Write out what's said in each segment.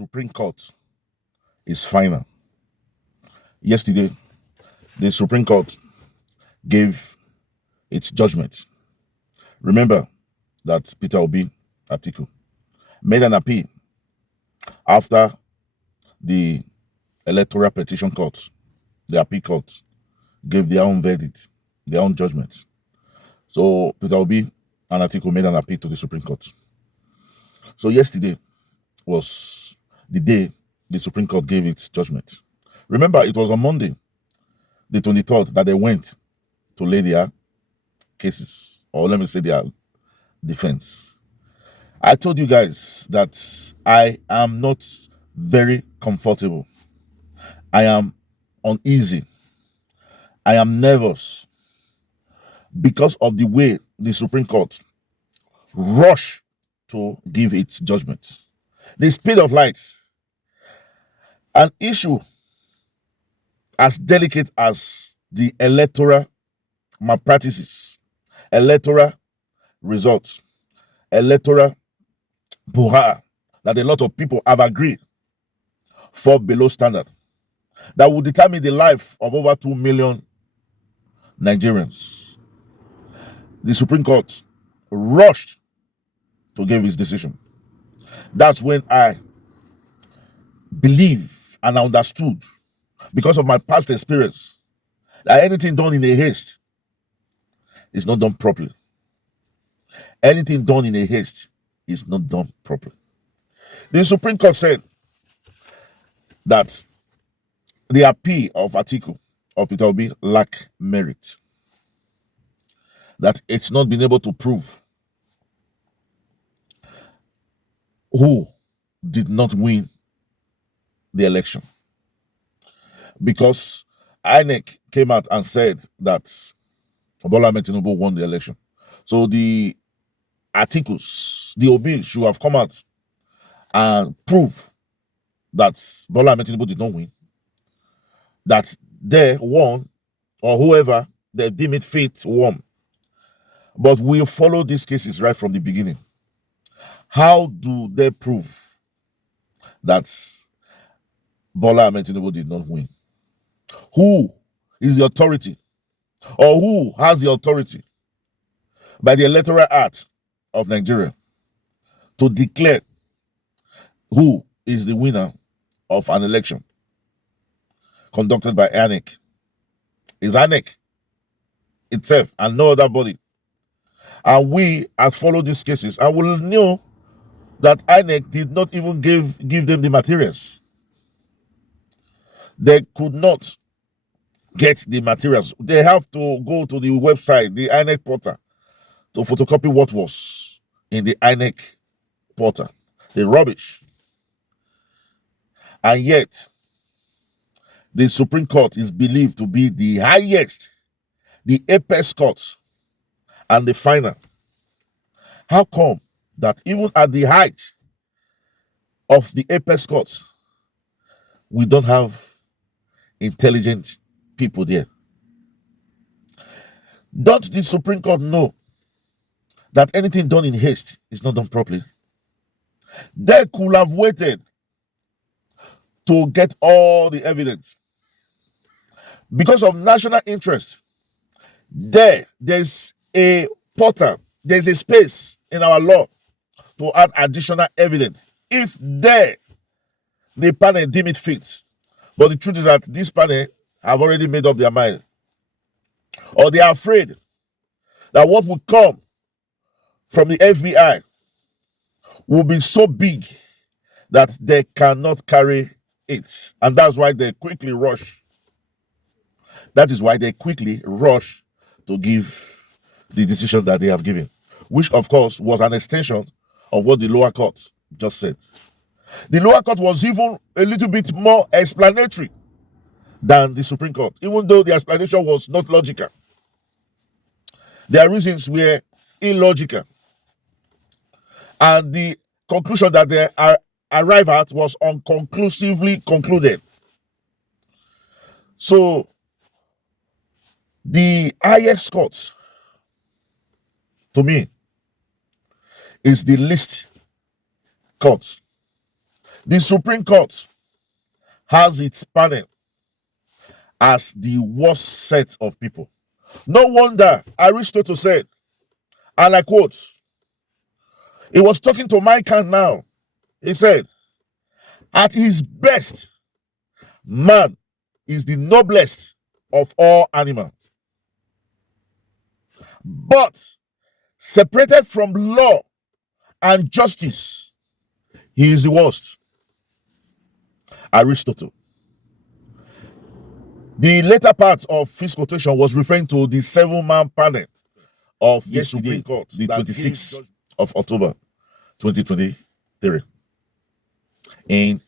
Supreme Court is final. Yesterday, the Supreme Court gave its judgment. Remember that Peter Obi Atiku made an appeal after the Electoral Petition Court, the appeal court, gave their own verdict, their own judgment. So Peter Obi and Atiku made an appeal to the Supreme Court. So yesterday was the day the Supreme Court gave its judgment. Remember, it was on Monday, the 23rd, that they went to lay their cases, or let me say their defense. I told you guys that I am not very comfortable. I am uneasy. I am nervous because of the way the Supreme Court rushed to give its judgment. The speed of light, an issue as delicate as the electoral malpractices, electoral results, electoral brouhaha that a lot of people have agreed fall below standard, that will determine the life of over 2 million Nigerians. The Supreme Court rushed to give its decision. That's when I believe and I understood, because of my past experience, that anything done in a haste is not done properly. Anything done in a haste is not done properly. The Supreme Court said that the appeal of Atiku of Peter Obi lack merit, that it's not been able to prove who did not win the election, because INEC came out and said that Bola Ahmed Tinubu won the election. So the Atikus, the Obi, should have come out and prove that Bola Ahmed Tinubu did not win, that they won, or whoever they deem it fit won. But we'll follow these cases right from the beginning. How do they prove that Bola Ahmed Tinubu did not win? Who is the authority, or who has the authority by the Electoral Act of Nigeria to declare who is the winner of an election conducted by INEC? Is INEC itself and no other body. And we have followed these cases and will know that INEC did not even give them the materials. They could not get the materials. They have to go to the website, the INEC portal, to photocopy what was in the INEC portal, the rubbish. And yet, the Supreme Court is believed to be the highest, the apex court, and the final. How come that even at the height of the apex court, we don't have intelligent people there? Don't the Supreme Court know that anything done in haste is not done properly? They could have waited to get all the evidence. Because of national interest, there's a portal, there's a space in our law to add additional evidence if the panel deem it fit. But the truth is that this panel have already made up their mind, or they are afraid that what will come from the FBI will be so big that they cannot carry it. And that's why they quickly rush. That is why they quickly rush to give the decision that they have given, which of course was an extension of what the lower court just said. The lower court was even a little bit more explanatory than the Supreme Court, even though the explanation was not logical. Their reasons were illogical. And the conclusion that they arrived at was unconclusively concluded. So, the highest court, to me, is the least court. The Supreme Court has its panel as the worst set of people. No wonder Aristotle said, and I quote, he was talking to Mike Kant now. He said, at his best, man is the noblest of all animals. But separated from law and justice, he is the worst. Aristotle. The later part of his quotation was referring to the 7-man panel of the Supreme Court, the 26th of October 2023 in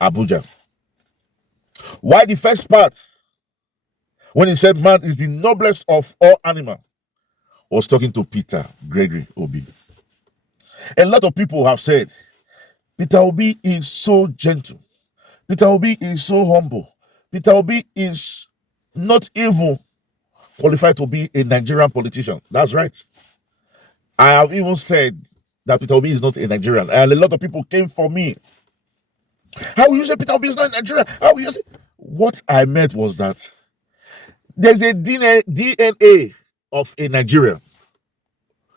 Abuja. Why the first part, when he said man is the noblest of all animals, was talking to Peter Gregory Obi. A lot of people have said Peter Obi is so gentle. Peter Obi is so humble. Peter Obi is not even qualified to be a Nigerian politician. That's right. I have even said that Peter Obi is not a Nigerian. And a lot of people came for me. How will you say Peter Obi is not a Nigerian? How will you say? What I meant was that there's a DNA of a Nigerian.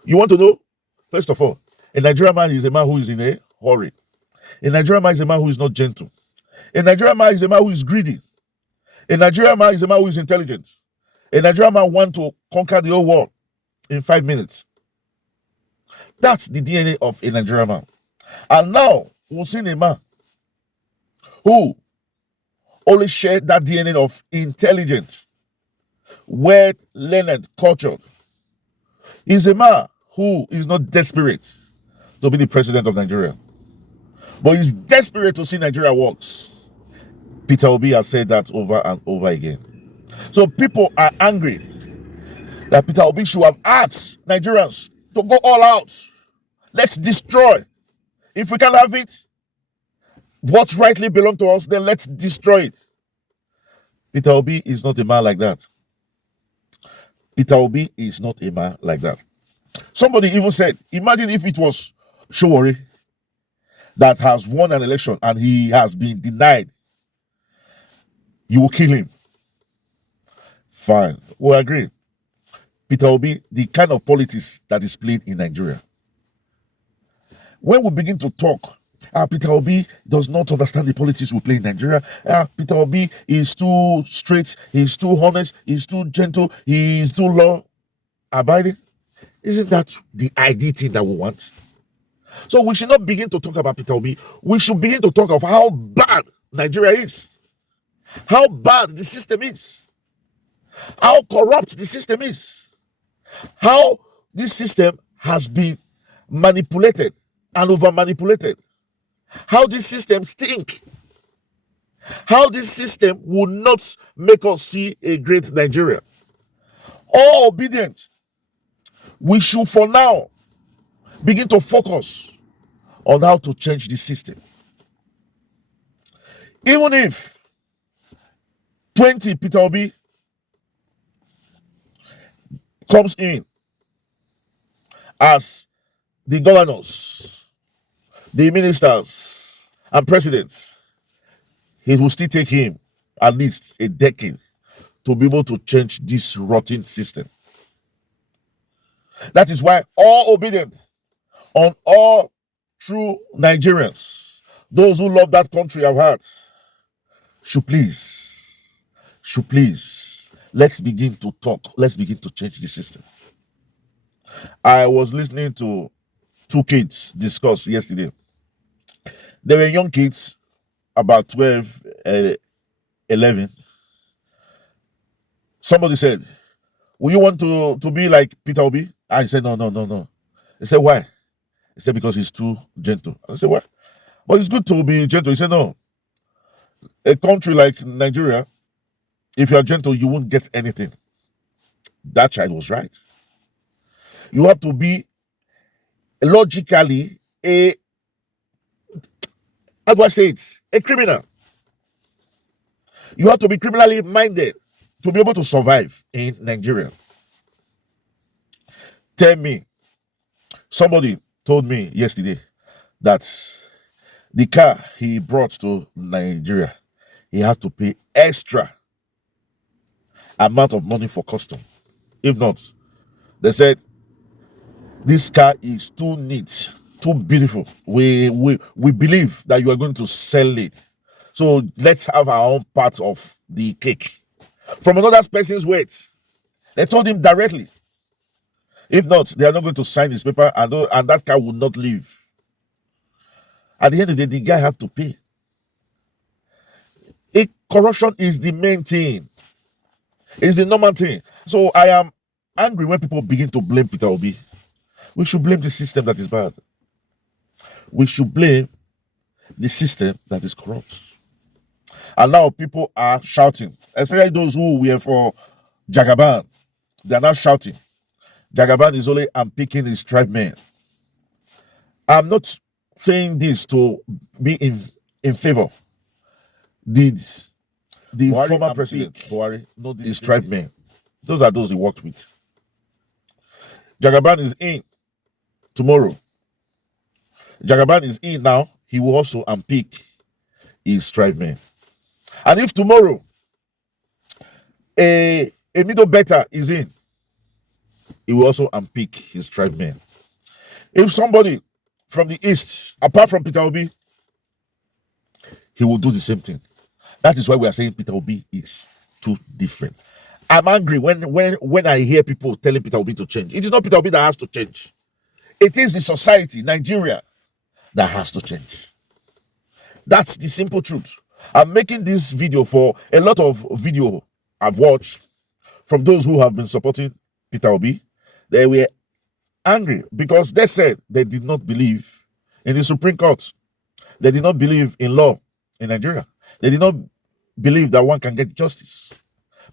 You want to know? First of all, a Nigerian man is a man who is in a hurry. A Nigerian man is a man who is not gentle. A Nigerian man is a man who is greedy. A Nigerian man is a man who is intelligent. A Nigerian man wants to conquer the whole world in 5 minutes. That's the DNA of a Nigerian man. And now, we've seen a man who only shared that DNA of intelligence, well learned, cultured. He's a man who is not desperate to be the president of Nigeria, but he's desperate to see Nigeria works. Peter Obi has said that over and over again. So people are angry that Peter Obi should have asked Nigerians to go all out. Let's destroy. If we can't have it, what rightly belongs to us, then let's destroy it. Peter Obi is not a man like that. Peter Obi is not a man like that. Somebody even said, imagine if it was Sowore that has won an election and he has been denied. You will kill him. Fine. We agree. Peter Obi, the kind of politics that is played in Nigeria. When we begin to talk, Peter Obi does not understand the politics we play in Nigeria. Peter Obi is too straight, he's too honest, he's too gentle, he's too law-abiding. Isn't that the ideal thing that we want? So we should not begin to talk about Peter Obi. We should begin to talk of how bad Nigeria is. How bad the system is. How corrupt the system is. How this system has been manipulated and over-manipulated. How this system stinks. How this system will not make us see a great Nigeria. All obedient. We should for now begin to focus on how to change the system. Even if 20 Peter Obi comes in as the governors, the ministers, and presidents, it will still take him at least a decade to be able to change this rotten system. That is why all obedient on all true Nigerians, those who love that country I've had, should please, let's begin to talk. Let's begin to change the system. I was listening to two kids discuss yesterday. They were young kids, about 12, 11. Somebody said, will you want to be like Peter Obi? I said, no. They said, why? He said, because he's too gentle. I said, what? But it's good to be gentle. He said, no. A country like Nigeria, if you're gentle, you won't get anything. That child was right. You have to be logically how do I say it? A criminal. You have to be criminally minded to be able to survive in Nigeria. Tell me, somebody told me yesterday that The car he brought to Nigeria, he had to pay extra amount of money for custom. If not, they said this car is too neat, too beautiful. We believe that you are going to sell it. So let's have our own part of the cake. From another person's weight. They told him directly. If not, they are not going to sign his paper and that car will not leave. At the end of the day, the guy had to pay. Corruption is the main thing. It's the normal thing. So I am angry when people begin to blame Peter Obi. We should blame the system that is bad. We should blame the system that is corrupt. And now people are shouting, especially those who were for Jagaban. They are now shouting. Jagaban is only unpicking his tribe men. I'm not saying this to be in favor. Did the Buhari former president Buhari know his tribe men? Those are those he worked with. Jagaban is in tomorrow. Jagaban is in now. He will also unpick his tribe men. And if tomorrow a middle better is in, he will also unpick his tribe men. If somebody from the east, apart from Peter Obi, he will do the same thing. That is why we are saying Peter Obi is too different. I'm angry when I hear people telling Peter Obi to change. It is not Peter Obi that has to change. It is the society, Nigeria, that has to change. That's the simple truth. I'm making this video for a lot of video I've watched from those who have been supporting Peter Obi. They were angry because they said they did not believe in the Supreme Court. They did not believe in law in Nigeria. They did not believe that one can get justice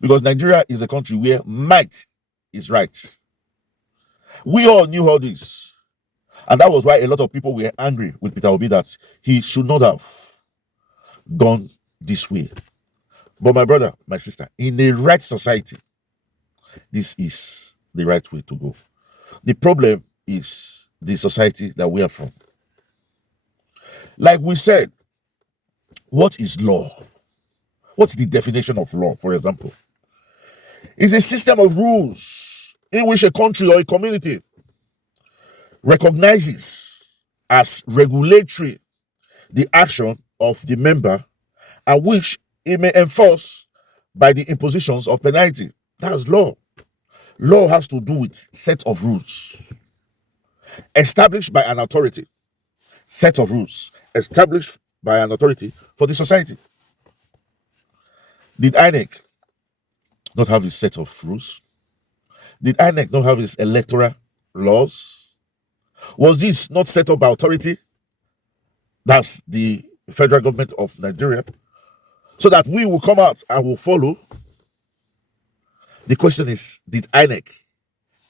because Nigeria is a country where might is right. We all knew all this. And that was why a lot of people were angry with Peter Obi that he should not have gone this way. But my brother, my sister, in a right society, this is the right way to go. The problem is the society that we are from. Like we said, what is law? What's the definition of law, for example? It's a system of rules in which a country or a community recognizes as regulatory the action of the member and which it may enforce by the impositions of penalty. That's law. Law has to do with set of rules established by an authority. Set of rules established by an authority for the society. Did INEC not have a set of rules? Did INEC not have its electoral laws? Was this not set up by authority? That's the federal government of Nigeria. So that we will come out and will follow. The question is, did INEC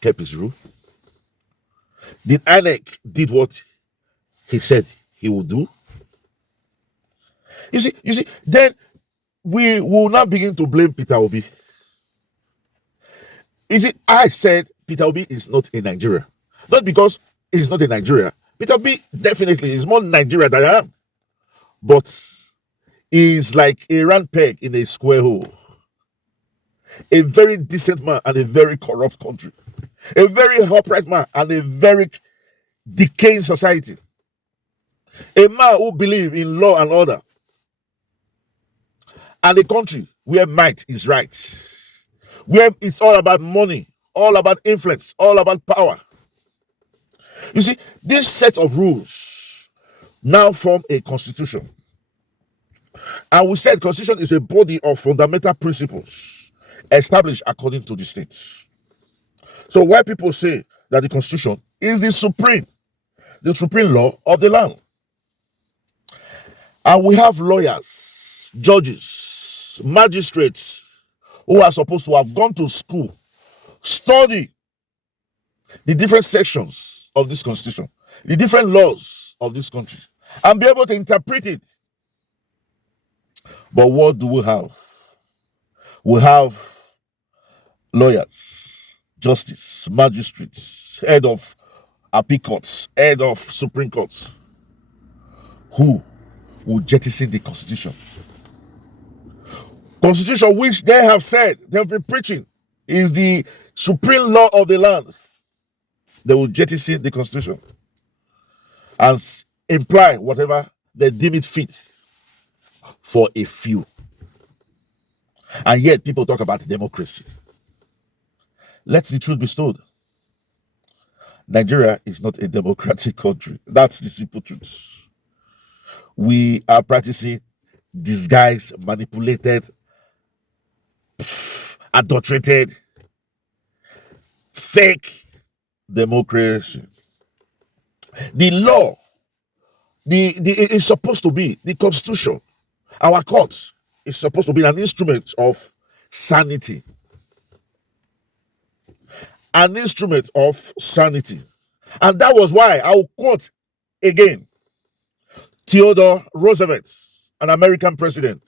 keep his rule? Did INEC did what he said he would do? You see, then we will now begin to blame Peter Obi. You see, I said Peter Obi is not in Nigeria. Not because he's not in Nigeria. Peter Obi definitely is more Nigeria than I am. But he's like a round peg in a square hole. A very decent man and a very corrupt country. A very upright man and a very decaying society. A man who believes in law and order. And a country where might is right. Where it's all about money, all about influence, all about power. You see, this set of rules now form a constitution. And we said constitution is a body of fundamental principles established according to the states. So why people say that the constitution is the supreme law of the land. And we have lawyers, judges, magistrates who are supposed to have gone to school, study the different sections of this constitution, the different laws of this country, and be able to interpret it. But what do we have? We have lawyers, justice, magistrates, head of appeal courts, head of Supreme Courts, who will jettison the constitution. Constitution which they have said, they have been preaching, is the supreme law of the land. They will jettison the constitution and imply whatever they deem it fit for a few. And yet people talk about democracy. Let the truth be told. Nigeria is not a democratic country. That's the simple truth. We are practicing disguised, manipulated, adulterated, fake democracy. The law, is supposed to be the constitution. Our court is supposed to be an instrument of sanity. An instrument of sanity. And that was why I will quote again Theodore Roosevelt, an American president.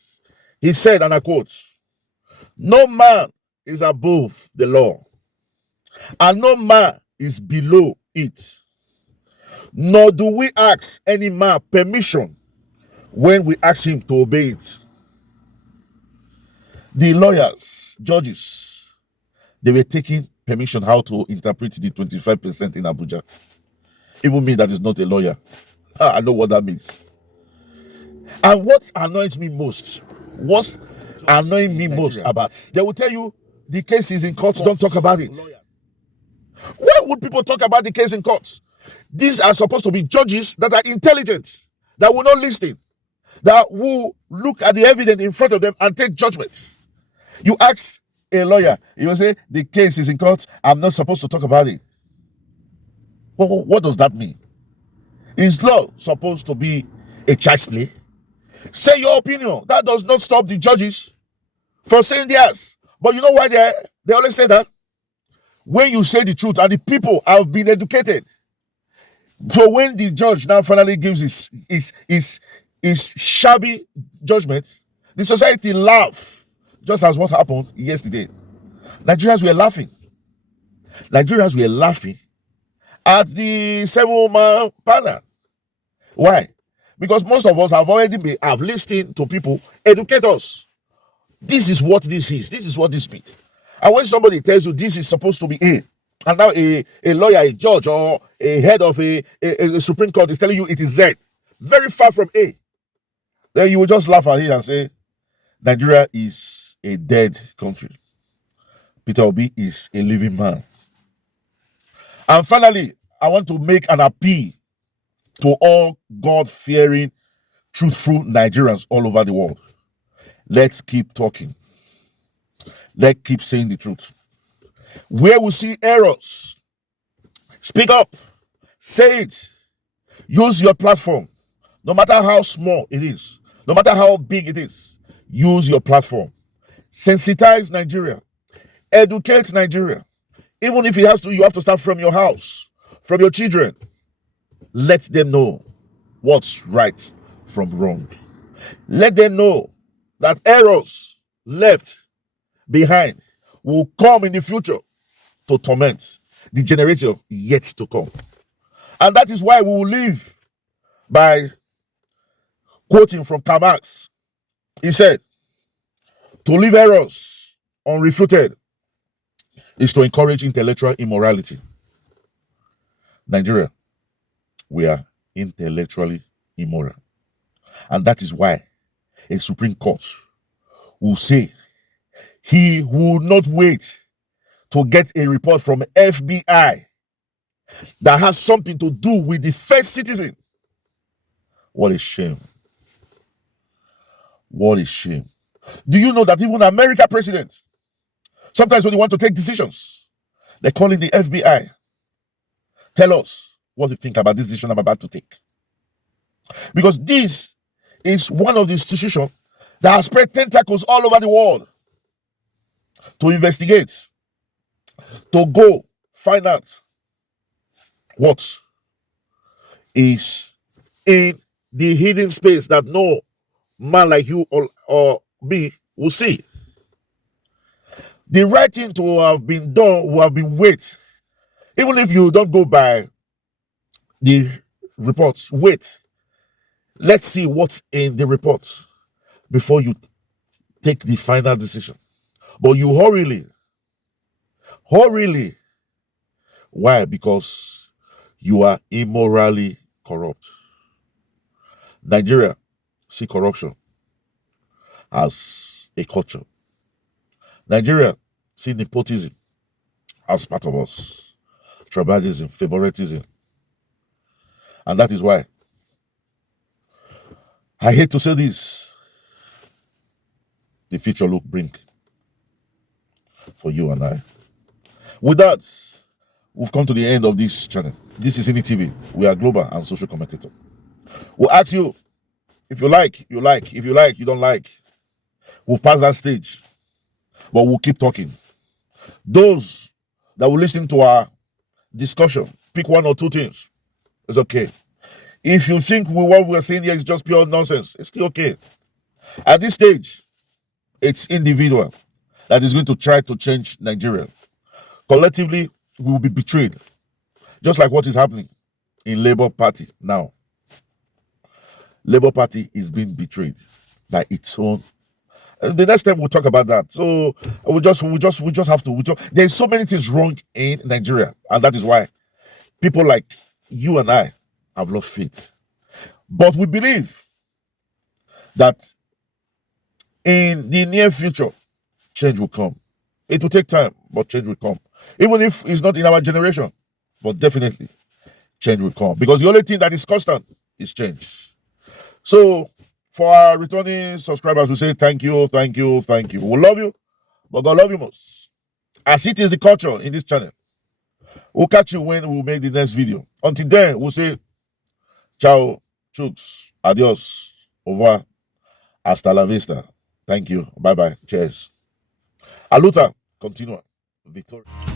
He said, and I quote, "No man is above the law, and no man is below it. Nor do we ask any man permission when we ask him to obey it." The lawyers, judges, they were taking permission how to interpret the 25% in Abuja. Even me that is not a lawyer, I know what that means. And what annoys me most, about, they will tell you the case is in court, don't talk about it. Why would people talk about the case in court? These are supposed to be judges that are intelligent, that will not listen, that will look at the evidence in front of them and take judgment. You ask a lawyer, he will say, the case is in court, I'm not supposed to talk about it. Well, what does that mean? Is law supposed to be a child's play? Say your opinion. That does not stop the judges from saying theirs. But you know why they always say that? When you say the truth and the people have been educated. So when the judge now finally gives his shabby judgment, the society laugh, just as what happened yesterday. Nigerians were laughing. Nigerians were laughing at the 7-man panel. Why? Because most of us have listened to people educate us. This is what this is. This is what this means. And when somebody tells you this is supposed to be A, and now a lawyer, a judge, or a head of a Supreme Court is telling you it is Z, very far from A, then you will just laugh at it and say, Nigeria is a dead country. Peter Obi is a living man. And finally, I want to make an appeal to all God-fearing, truthful Nigerians all over the world. Let's keep talking. Let's keep saying the truth. Where we see errors, speak up, say it, use your platform, no matter how small it is, no matter how big it is, use your platform. Sensitize Nigeria, educate Nigeria. Even if you have to start from your house, from your children. Let them know what's right from wrong. Let them know that errors left behind will come in the future to torment the generation yet to come. And that is why we will live by quoting from Karl Marx. He said, to leave errors unrefuted is to encourage intellectual immorality. Nigeria, we are intellectually immoral. And that is why a Supreme Court will say he will not wait to get a report from FBI that has something to do with the first citizen. What a shame. What a shame. Do you know that even American presidents, sometimes when they want to take decisions, they call in the FBI. Tell us what you think about this decision I'm about to take. Because this is one of the institutions that has spread tentacles all over the world to investigate, to go find out what is in the hidden space that no man like you or me will see. The right thing to have been done will have been wait. Even if you don't go by the reports, wait. Let's see what's in the report before you take the final decision. But you hurriedly. Why? Because you are immorally corrupt. Nigeria see corruption as a culture. Nigeria see nepotism as part of us. Tribalism, favoritism. And that is why I hate to say this. The future look bleak for you and I. With that, we've come to the end of this channel. This is Ini TV. We are global and social commentator. We'll ask you, if you like, you like. If you like, you don't like. We've passed that stage, but we'll keep talking. Those that will listen to our discussion, pick one or two things. It's okay. If you think what we're saying here is just pure nonsense, it's still okay. At this stage, it's individual that is going to try to change Nigeria. Collectively, we will be betrayed, just like what is happening in Labour Party now. Labour Party is being betrayed by its own. The next time we'll talk about that. So we just have to. There's so many things wrong in Nigeria, and that is why people like you and I have lost faith. But we believe that in the near future, change will come. It will take time, but change will come. Even if it's not in our generation, but definitely change will come. Because the only thing that is constant is change. So for our returning subscribers, we say thank you, thank you, thank you. We love you, but God love you most. As it is the culture in this channel. We'll catch you when we make the next video. Until then, we'll say ciao, chooks, adios, over, hasta la vista. Thank you. Bye-bye. Cheers. Aluta, continua. Victoria.